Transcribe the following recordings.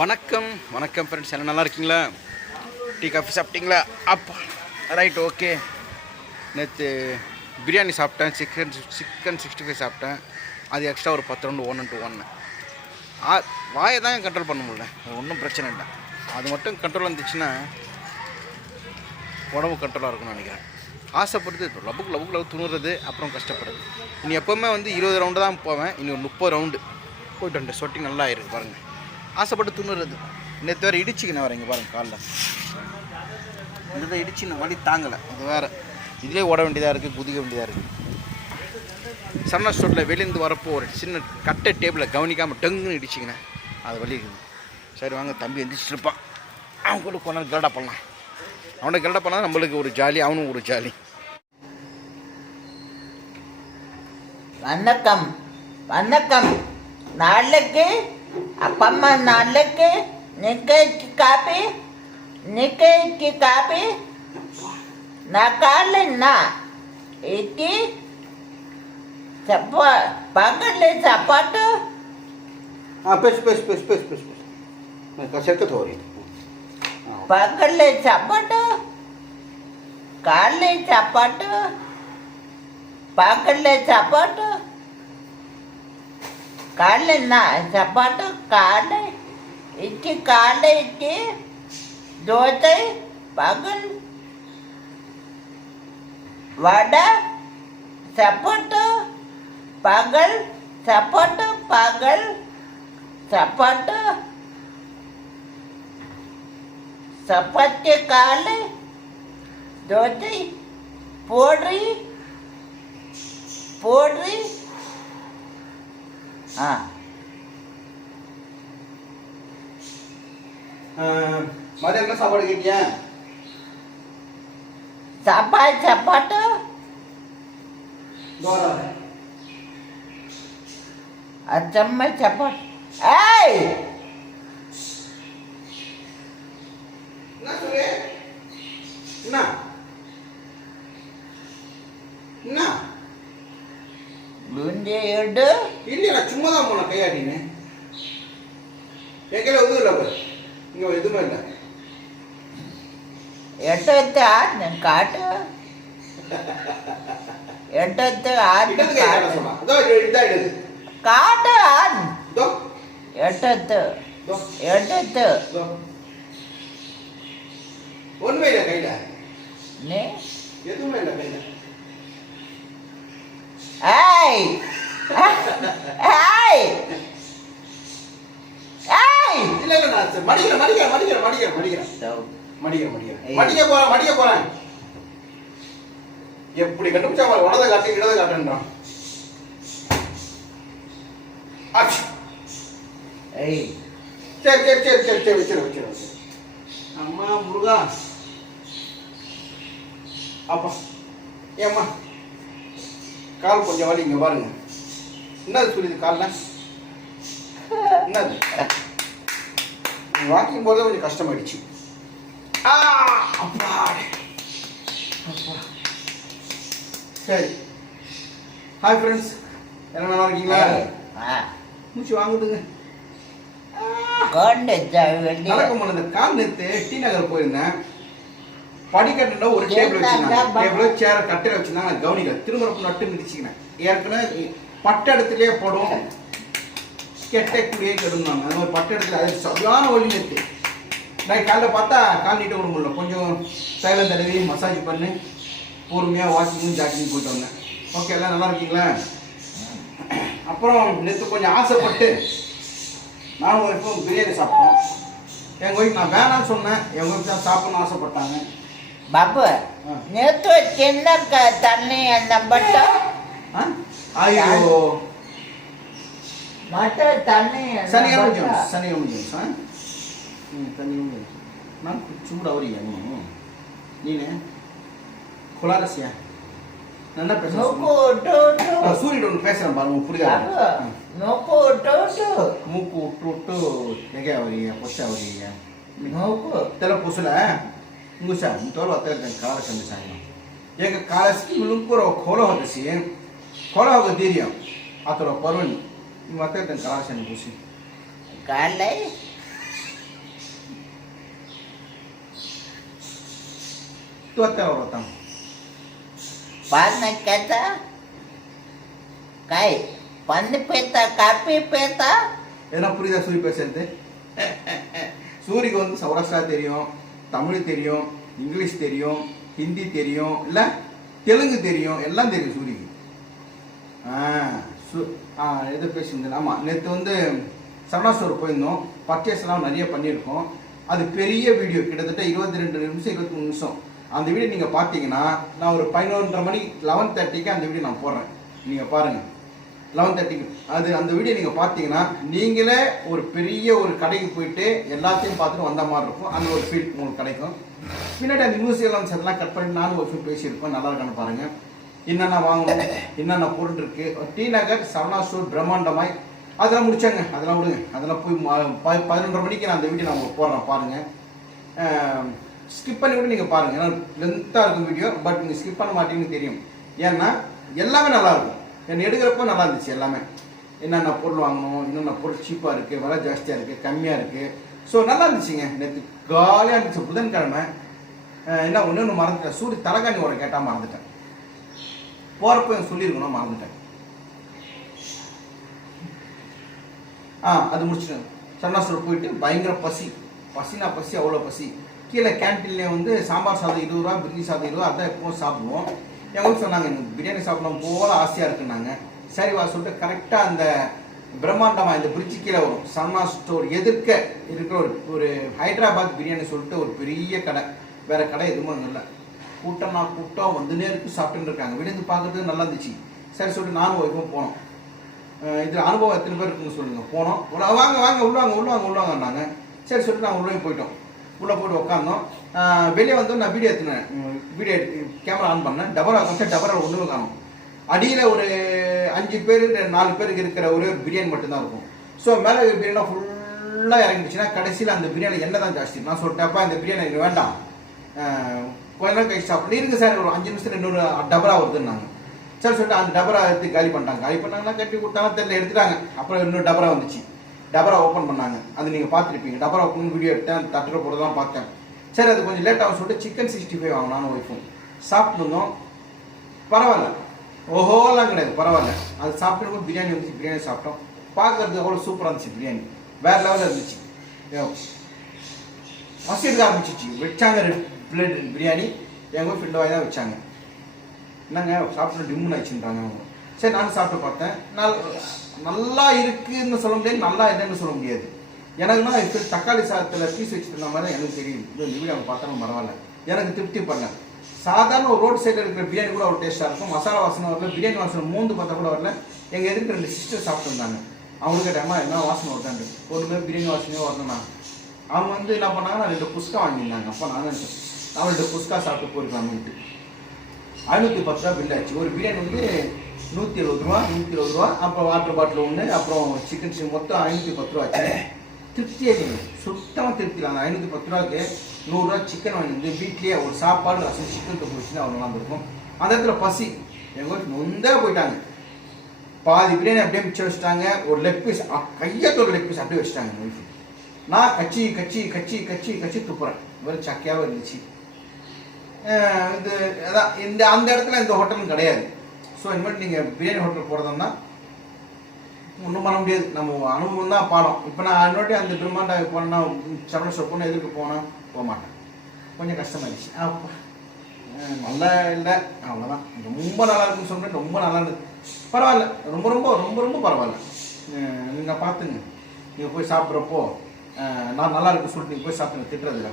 வணக்கம். வணக்கம் ஃப்ரெண்ட்ஸ் எல்லாம் நல்லா இருக்கீங்களா? டீ காஃபி சாப்பிட்டீங்களா? அப்பா. ரைட் ஓகே நேற்று பிரியாணி சாப்பிட்டேன். சிக்கன் சிக்கன் சிக்ஸ்டி ஃபைவ் சாப்பிட்டேன். அது எக்ஸ்ட்ரா ஒரு பத்து ரவுண்டு ஒன் டு ஒன்று ஆ வாயை தான் கண்ட்ரோல் பண்ண முடியல. அது ஒன்றும் பிரச்சனை இல்லை. அது மட்டும் கண்ட்ரோல் இருந்துச்சுன்னா உடம்பு கண்ட்ரோலாக இருக்கும்னு நினைக்கிறேன். ஆசைப்படுது. லபுக்கு லபுக்கு லவ் துணுறது அப்புறம் கஷ்டப்படுது இனி எப்போவுமே வந்து இருபது ரவுண்டு தான் போவேன். இனி ஒரு முப்பது ரவுண்டு போயிட்டு வந்துட்டு சொட்டி நல்லா ஆயிருக்கு பாருங்கள் ஆசைப்பட்டு துணுறது நேற்று வேறு இடிச்சுக்கினேன் வரேன் இங்கே பாருங்கள் காலில். இந்த இடிச்சு நான் தாங்கலை. அது வேறு. இதிலே ஓட வேண்டியதாக இருக்குது குதிக்க வேண்டியதாக இருக்குது சன்ன ஸ்டோரில் வெளியிருந்து வரப்போ ஒரு சின்ன கட்டை டேபிளை கவனிக்காமல் டங்குன்னு இடிச்சிக்கினேன். அது வழி இருக்குது. சரி வாங்க தம்பி எந்திரிச்சிருப்பான் இருப்பான் அவன் கூட கொஞ்ச நேரம் கரடா பண்ணலாம். அவனை கரடா பண்ணால் நம்மளுக்கு ஒரு ஜாலி அவனும் ஒரு ஜாலி. வணக்கம். வணக்கம். நாளைக்கு ಅಪ್ಪಮ್ಮ ನಾಲ್ಕೆ ನಿಕ್ಕಿ ಕಾಪಿ ನಿಕ್ಕಿ ಕಾಪಿ ನಕಾಲನ್ನ ಇಕ್ಕಿ ಚಪ್ಪ ಪಕ್ಕಲ್ಲಿ ಚಪಾಟು हाँ पेश पेश पेश पेश पेश पेश मैं शिरकत हो रही थी पकड़ ले चपट काल ले चपट पकड़ ले चपट காலைல என்ன சப்பாட்டம் காலை இட்லி காலை இட்லி தோசை பகல் வடை சப்பாட்டம் பகல் சப்பாட்டம் பகல் சப்பாட்டம் சப்பாத்தி காலை தோசை போடுறி போடுறி மதியம் என்ன சாப்பாடு கேட்டியா சாப்பாடு சாப்பாட்டு அச்சம்மா சாப்பாடு ஏய் என்ன சொல்லு என்ன என்ன அப்படியே எடு இல்லை நான் சும்மா தான் போனேன் கையாட்டினேன் என் கையில் எதுவும் இல்லை பாரு. இங்கே எதுவுமே இல்லை. எட்டத்து ஆட்டு காட்டு. எட்டத்து ஆட்டு காட்டு காட்டு. ஆண் எட்டத்து எட்டத்து ஒன்றுமே இல்லை கையில். எதுவுமே இல்லை கையில். ஏய் ஏய் ஏய் இல்ல இல்ல நான் மடிக்கிற மடிக்கிற மடிக்கிற மடிக்கிற மடிக்கிற மடிக்கிற மடிக்கிற மடிக்க போறேன் மடிக்க போறேன். எப்படி கண்டுபிடிச்சா உடத காட்டு இடத காட்டுன்றான் ஏய். சரி சரி சரி சரி சரி வச்சிரு வச்சிரு வச்சிரு அம்மா முருகா. அப்பா ஏம்மா? கால் கொஞ்சம் வலி இங்கே பாருங்க. என்னது சொல்லுது காலில்? என்னது? வாக்கிங் போதே கொஞ்சம் கஷ்டமாயிடுச்சு. சரி. ஹாய் ஃப்ரெண்ட்ஸ் என்ன நல்லா இருக்கீங்களா? மூச்சு வாங்குதுங்க. நடக்க முடியல கால் நேற்று டி நகர் போயிருந்தேன். படிக்கட்டுல ஒரு டேபிள் வச்சிருந்தாங்க. டேபிள் சேர் கட்டையில வச்சிருந்தாங்க. நான் கவனிக்கல திரும்ப நட்டு மிதிச்சுக்கினேன் ஏற்கனவே பட்ட இடத்துலயே போடும். கெட்டக்குடியே கெடுந்தாங்க அந்த மாதிரி பட்ட இடத்துல அது சரியான ஒளி நேத்து நான் காலைல பார்த்தா கால் நீட்ட விட முடியல. கொஞ்சம் தைலம் தடவி மசாஜ் பண்ணி. பொறுமையாக வாக்கிங்கும் ஜாக்கிங் போயிட்டு வந்தேன். ஓகே எல்லாம் நல்லா இருக்கீங்களா? அப்புறம் நேற்று கொஞ்சம் ஆசைப்பட்டு நானும் ஒரு இப்போ பிரியாணி சாப்பிட்டோம். எங்கள் ஒய்ஃப் நான் வேணாம்னு சொன்னேன். எங்கள் ஒய்ஃப் தான் சாப்பிடணும்னு ஆசைப்பட்டாங்க. ಬಾಬು ನೇತು ತಿನ್ನಕ್ಕ ತನ್ನಿ ನಂಬಟ್ಟು ಅಯ್ಯೋ ಮಟ್ಟ ತನ್ನಿ ಸನಿಯಮ್ ಜೋನ್ಸ್ ಸನಿಯಮ್ ಜೋನ್ಸ್ ಸನಿಯಮ್ ಜೋನ್ಸ್ ನಾನು ಚೂರು ಅವರಿಗೆ ನೀನು ನೀನೆ ಕೊಲಾರಸ್ಯ ನನ್ನ சூரியன் பேசுறேன் பாருங்க புரியாது நோக்கு மூக்கு விட்டு விட்டு நெகை அவரிய பொச்ச அவரிய நோக்கு தெல புசுல ngusa ntolo atel kan kala kan sai ye ka kala ski mulung koro kholo hot si ye kholo hot diriya atro parun ni atel kan kala san ngusi kalai tu atel rotam पान कहता काय పంది ಪೇತ coffee ಪೇತ ಏನೋ ಪುರಿದ ಸೂರಿ ಪೇಸಂತೆ ಸೂರಿಗೆ ಒಂದು ಸೌರಾಷ್ಟ್ರ ತೆರಿಯೋಂ தமிழ் தெரியும் English தெரியும் ஹிந்தி தெரியும் இல்லை தெலுங்கு தெரியும் எல்லாம் தெரியும் சூரிய ஆ சு ஆ எது பேசியிருந்தேன்? ஆமாம் நேற்று வந்து சரணா ஸ்டோர் போயிருந்தோம். பர்ச்சேஸ்லாம் நிறைய பண்ணியிருக்கோம். அது பெரிய வீடியோ கிட்டத்தட்ட இருபத்தி ரெண்டு நிமிஷம் இருபத்தி மூணு நிமிஷம். அந்த வீடியோ நீங்கள் பார்த்தீங்கன்னா நான் ஒரு பதினொன்றரை மணி லெவன் தேர்ட்டிக்கு அந்த வீடியோ நான் போடுறேன். நீங்கள் பாருங்கள் லெவன் தேர்ட்டிக்கு அது அந்த வீடியோ நீங்கள் பார்த்தீங்கன்னா நீங்களே ஒரு பெரிய ஒரு கடைக்கு போயிட்டு எல்லாத்தையும் பார்த்துட்டு வந்த மாதிரி இருக்கும். அந்த ஒரு ஃபீல் உங்களுக்கு கிடைக்கும். பின்னாடி அந்த மியூசியம் அதெல்லாம் கட் பண்ணி நானும் ஒரு ஃபீல் பேசியிருப்பேன். நல்லா இருக்கான்னு பாருங்கள் என்னென்ன வாங்கணும் என்னென்ன பொருள் இருக்குது டி நகர் சரணா ஸ்டோர் பிரம்மாண்டமாய். அதெல்லாம் முடிச்சாங்க. அதெல்லாம் விடுங்க. அதெல்லாம் போய் பதினொன்றரை மணிக்கு நான் அந்த வீடியோ நான் உங்களுக்கு போடுறேன். பாருங்கள் ஸ்கிப் பண்ணி கூட நீங்கள் பாருங்கள் ஏன்னா லென்த்தாக இருக்கும் வீடியோ பட் நீங்கள் ஸ்கிப் பண்ண மாட்டீங்கன்னு தெரியும். ஏன்னா எல்லாமே நல்லாயிருக்கும் இருக்கும் எடுக்கிறப்போ நல்லா இருந்துச்சு எல்லாமே. என்னென்ன பொருள் வாங்கணும் என்னென்ன பொருள் சீப்பாக இருக்குது விலை ஜாஸ்தியாக இருக்குது கம்மியாக இருக்குது ஸோ நல்லா இருந்துச்சுங்க. நேற்று காலியாக இருந்துச்சு புதன்கிழமை. என்ன ஒன்று ஒன்று மறந்துட்டேன். சூரிய தலைகாணி ஒரு கேட்டால் மறந்துட்டேன். போகிறப்ப சொல்லியிருக்கணும் மறந்துட்டேன். ஆ அது முடிச்சிட்டேன். சன்னாசூர் போயிட்டு பயங்கர பசி. பசினா பசி அவ்வளோ பசி. கீழே கேன்டீன்லேயே வந்து சாம்பார் சாதம் இருபது ரூபா பிரிஞ்சி சாதம் இருபது ரூபா அதான் எப்பவும் சாப்பிடுவோம். எவ்வளோ சொன்னாங்க எனக்கு பிரியாணி சாப்பிடணும் போல ஆசையாக இருக்குன்னாங்க. சரி வா சொல்லிட்டு கரெக்டாக அந்த பிரம்மாண்டமாக இந்த பிரிட்ஜு கீழே வரும். சன்னா ஸ்டோர் எதிர்க்க இருக்கிற ஒரு ஒரு ஹைதராபாத் பிரியாணி சொல்லிட்டு ஒரு பெரிய கடை. வேறு கடை எதுவும் இல்லை. கூட்டம்னா கூட்டம் வந்துனே இருக்கு சாப்பிட்டுன்னு இருக்காங்க. விழுந்து பார்க்கறதுக்கு நல்லா இருந்துச்சு. சரி சொல்லிட்டு நானும் ஒய்ஃபும் போனோம். இதில் அனுபவம் எத்தனை பேர் இருக்குன்னு சொல்லுங்கள் போனோம். வாங்க வாங்க உள்ளாங்க உள்ளாங்க உள்ளாங்கன்னாங்க சரி சொல்லிட்டு நாங்கள் உள்ளே போயிட்டோம். உள்ளே போட்டு உட்காந்தோம் வெளியே வந்து நான் வீடியோ எடுத்துனேன். வீடியோ கேமரா ஆன் பண்ணேன். டபரா கொஞ்சம் டபரா ஒன்றுமே காணும். அடியில் ஒரு அஞ்சு பேர் நாலு பேருக்கு இருக்கிற ஒரே ஒரு பிரியாணி மட்டும்தான் இருக்கும். ஸோ மேலே பிரியாணி ஃபுல்லாக இறங்கிடுச்சுன்னா கடைசியில் அந்த பிரியாணி என்ன தான் ஜாஸ்தி. நான் சொல்லிட்டேன்ப்பா இந்த பிரியாணி எனக்கு வேண்டாம். கொஞ்ச நேரம் கழிச்சு அப்படி இருங்க சார் ஒரு அஞ்சு நிமிஷத்தில் இன்னொரு டபரா வருதுன்னாங்க. சரி சொல்லிட்டு அந்த டபரா எடுத்து காலி பண்ணிட்டாங்க. காலி பண்ணாங்கன்னா கட்டி கொடுத்தாங்க தெரியல எடுத்துட்டாங்க. அப்புறம் இன்னொரு டபரா வந்துச்சு. டபரா ஓப்பன் பண்ணாங்க. அது நீங்கள் பார்த்துருப்பீங்க. டபரா ஓப்பன் வீடியோ எடுத்தேன். தட்டுற போட்டு தான் பார்த்தேன். சரி அது கொஞ்சம் லேட் ஆகும் சொல்லிட்டு சிக்கன் சிக்ஸ்டி ஃபைவ் வாங்க ஒய்ஃபும் சாப்பிட்டுருந்தோம் பரவாயில்ல. ஓஹோலாம் கிடையாது. பரவாயில்ல. அது சாப்பிட்டு பிரியாணி வந்துச்சு. பிரியாணி சாப்பிட்டோம். பார்க்கறதுக்கு அவ்வளோ சூப்பராக இருந்துச்சு பிரியாணி. வேறு லெவலில் இருந்துச்சு. மசி எடுக்க ஆரம்பிச்சிச்சு. வச்சாங்க ரெண்டு பிளேட் பிரியாணி. எங்கள் ஃப்ரெண்டு வாய் தான் வச்சாங்க. என்னங்க சாப்பிட்டு டிம்முன்னு ஆச்சுன்றாங்க அவங்க. சரி நானும் சாப்பிட்டு பார்த்தேன். நான் நல்லா இருக்குன்னு சொல்ல முடியாது நல்லா இல்லைன்னு சொல்ல முடியாது. எனக்குன்னா இப்போ தக்காளி சாதத்தில் பீஸ் வச்சுருந்த மாதிரி எனக்கு தெரியும். இந்த வீடியோ அவங்க பார்த்தாலும் பரவாயில்ல. எனக்கு திருப்தி பண்ணேன் சாதாரண ஒரு ரோட் சைடில் இருக்கிற பிரியாணி கூட ஒரு டேஸ்ட்டாக இருக்கும். மசாலா வாசனை வரல பிரியாணி வாசனை மூந்து பார்த்தா கூட வரல. எங்கள் எதிர்க்க ரெண்டு சிஸ்டர் சாப்பிட்டுருந்தாங்க அவங்களுக்கு கேட்டாமா என்ன வாசனை வருதாண்டு பேர் பிரியாணி வாசனையோ வரணும்னா அவங்க வந்து என்ன பண்ணாங்கன்னா ரெண்டு புஸ்கா வாங்கியிருந்தாங்க. அப்போ நான் நினச்சேன் நான் ரெண்டு புஸ்கா சாப்பிட்டு போயிருக்காங்கன்ட்டு ஐநூற்றி பத்து ரூபா பில் ஆச்சு. ஒரு பிரியாணி வந்து நூற்றி எழுபது ரூபா நூற்றி எழுபது ரூபா. அப்புறம் வாட்டர் பாட்டில் ஒன்று அப்புறம் சிக்கன் சிக்கன் மொத்தம் ஐநூற்றி பத்து ரூபா ஆச்சு திருப்தியே சுத்தமாக திருப்தி வாங்க ஐநூற்றி பத்து ரூபாய்க்கு நூறுரூவா சிக்கன் வாங்கி வந்து வீட்லேயே ஒரு சாப்பாடு ரசம் சிக்கன் தொக்கு வச்சுன்னா அவங்க இருக்கும் அந்த இடத்துல பசி. எங்கள் வீட்டு முந்தே போயிட்டாங்க. பாதி பிரியாணி அப்படியே மிச்சம் வச்சுட்டாங்க. ஒரு லெக் பீஸ் கையத்து ஒரு லெக் பீஸ் அப்படியே வச்சுட்டாங்க ஒய்ஃபு நான் கச்சி கச்சி கச்சி கச்சி கச்சி துப்புறேன். வெறும் சக்கையாகவும் இருந்துச்சு. இது அதான் இந்த அந்த இடத்துல இந்த ஹோட்டலும் கிடையாது. ஸோ இனிமேல் நீங்கள் பிரியாணி ஹோட்டல் போகிறதுனா ஒன்றும் பண்ண முடியாது. நம்ம அனுபவம் தான் பாடம். இப்போ நான் இன்னொட்டி அந்த பிரம்மாண்டா போனேன்னா சரண சொப்புன்னு எதுக்கு போனேன் போக மாட்டேன் கொஞ்சம் கஷ்டமாயிடுச்சு. அப்பா நல்லா இல்லை. அவ்வளோதான் ரொம்ப நல்லா இருக்குன்னு சொல்கிறேன் ரொம்ப நல்லா இருக்கு பரவாயில்ல. ரொம்ப ரொம்ப ரொம்ப ரொம்ப பரவாயில்ல. நீங்கள் பார்த்துங்க. நீங்கள் போய் சாப்பிட்றப்போ நான் நல்லா இருக்குன்னு சொல்லிட்டு நீங்கள் போய் சாப்பிடுங்க. திட்டுறதுல.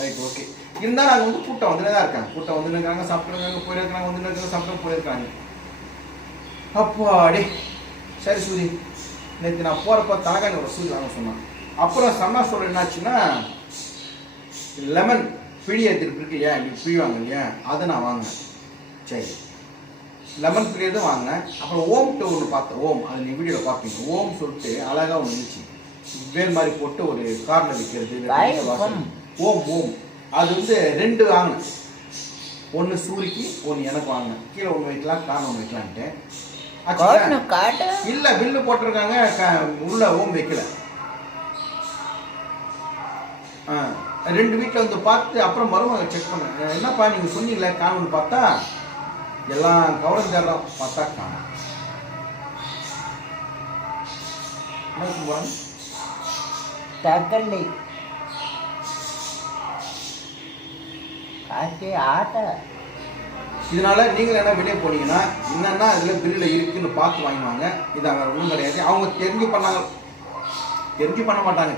Right okay. இருந்தாலும் அங்கே வந்து கூட்டம் வந்துட்டு தான் இருக்காங்க. கூட்டம் வந்துட்டு இருக்காங்க சாப்பிட்றாங்க போயிருக்காங்க வந்துட்டு இருக்காங்க சாப்பிட்டு போயிருக்காங்க அப்பாடி. சரி சூரி. நேற்று நான் போகிறப்ப தலகாணி ஒரு சூரி வாங்க சொன்னான். அப்புறம் சன்னா சொல்ல என்னாச்சுன்னா லெமன் பிழி எடுத்துட்டு இருக்கு இல்லையா? இப்படி பிழிவாங்க இல்லையா? அதை நான் வாங்கினேன். சரி. லெமன் பிழியதும் வாங்கினேன். அப்புறம் ஓம்ட்டு ஒன்று பார்த்தேன். ஓம் அது நீ வீடியோவில் பார்ப்பீங்க. ஓம் சொல்லிட்டு அழகாக ஒன்று இருந்துச்சு. வேல் மாதிரி போட்டு ஒரு காரில் விற்கிறது. ஓம் ஓம். அது வந்து ரெண்டு வாங்கினேன். ஒன்று சூரிக்கு ஒன்று எனக்கு வாங்கினேன். கீழே ஒன்று வைக்கலாம் காரணம் ஒன்று வைக்கலான்ட்டு? இல்ல பில்லு போட்டிருக்காங்க. உள்ள ஓம் வைக்கல. ஆ ரெண்டு வீட்டில் வந்து பார்த்து அப்புறம் மருமக செக் பண்ணேன் என்னப்பா நீங்கள் சொன்னீங்களே காணும்னு பார்த்தா எல்லாம் கவரம் தேடுறோம் பார்த்தா காணும். தகலி காட்டி ஆட்ட. இதனால நீங்கள் என்ன வெளியே போனீங்கன்னா என்னென்னா அதில் பில்லில் இருக்குன்னு பார்த்து வாங்கினாங்க இது அங்கே ஒன்றும் கிடையாது. அவங்க தெரிஞ்சு பண்ணாங்க. தெரிஞ்சு பண்ண மாட்டாங்க.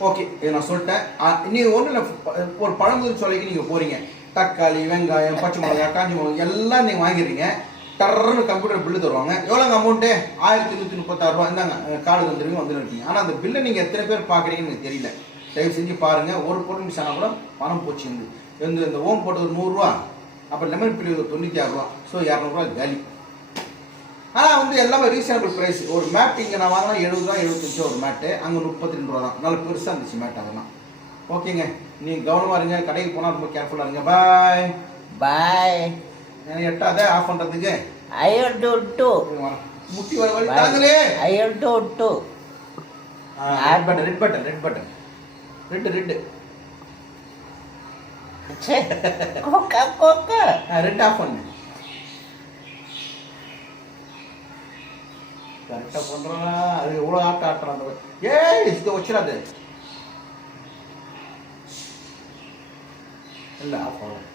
ஓகே இது நான் சொல்லிட்டேன். ஆ, நீ ஒன்றும் இல்லை. ஒரு பழமுதிர் சோலைக்கு நீங்கள் போகிறீங்க தக்காளி வெங்காயம் பச்சை மிளகாய் காஞ்சி மிளகாய் எல்லாம் நீங்கள் வாங்கிடுறீங்க. டர்னு கம்ப்யூட்டர் பில்லு தருவாங்க. எவ்வளோங்க அமௌண்ட்டு ஆயிரத்தி நூற்றி முப்பத்தாறு ரூபா. இந்தாங்க அஹ், கார்டு வந்துருவீங்க வந்துருக்கீங்க ஆனால் அந்த பில்லை நீங்கள் எத்தனை பேர் பார்க்குறீங்கன்னு எனக்கு தெரியல. தயவு செஞ்சு பாருங்கள் ஒரு பொருள் மிஸ் ஆனால் கூட பணம் போச்சு இந்த இந்த ஓம் போட்டது நூறுரூவா அப்புறம் லெமன் பில்லு ஒரு தொண்ணூற்றி ஆறு ரூபா. ஸோ இரநூறுவா காலி. ஆனால் வந்து எல்லாமே ரீசனபிள் ப்ரைஸ் ஒரு மேட் இங்கே நான் வாங்கினா எழுபது ரூபா எழுபத்தஞ்சு ஒரு மேட்டு அங்கே முப்பத்தி ரெண்டு ரூபா தான். நல்ல பெருசாக இருந்துச்சு மேட் அதெல்லாம். ஓகேங்க நீங்கள் கவனமாக இருங்க. கடைக்கு போனால் ரொம்ப கேர்ஃபுல்லாக இருங்க. பாய் பாய் எட்டாத ஆஃப் பண்ணுறதுக்கு ஐயோ டு டு முட்டி வர வழி தாங்களே. ஐயோ டு to red button red button red button red red கொக்க கொக்க. ஆஃப் பண்ணு கரெக்டாக பண்ணுறா அது எவ்வளோ ஆட்டம் ஆட்டுறான் அந்த ஏய் இதை வச்சிடாது. இல்லை ஆஃப் ஆகும்